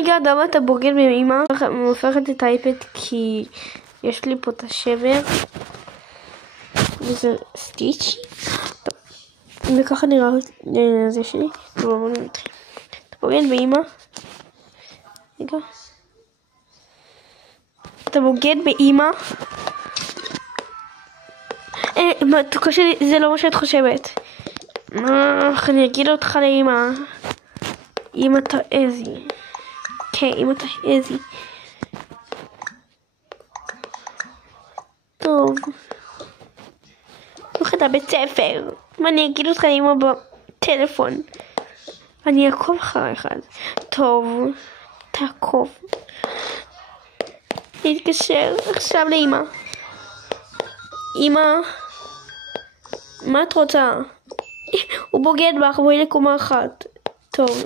אומייגאד, למה אתה בוגד באמא? אני הופכת את האייפד כי יש לי פה את השבר. וזה סטיץ'. וככה נראה זה שלי. אתה בוגד באמא? רגע. אתה בוגד באמא? זה לא מה שאת חושבת. אני אגיד אותך לאמא. אמא תעזי. כן, אמא תעזי. טוב. הולכת לבית ספר. ואני אגיד אותך לאמא בטלפון. אני אעקוב אחריך. טוב. תעקוב. להתקשר עכשיו לאמא. אמא. מה את רוצה? הוא בוגד בך, בואי לקומה אחת. טוב.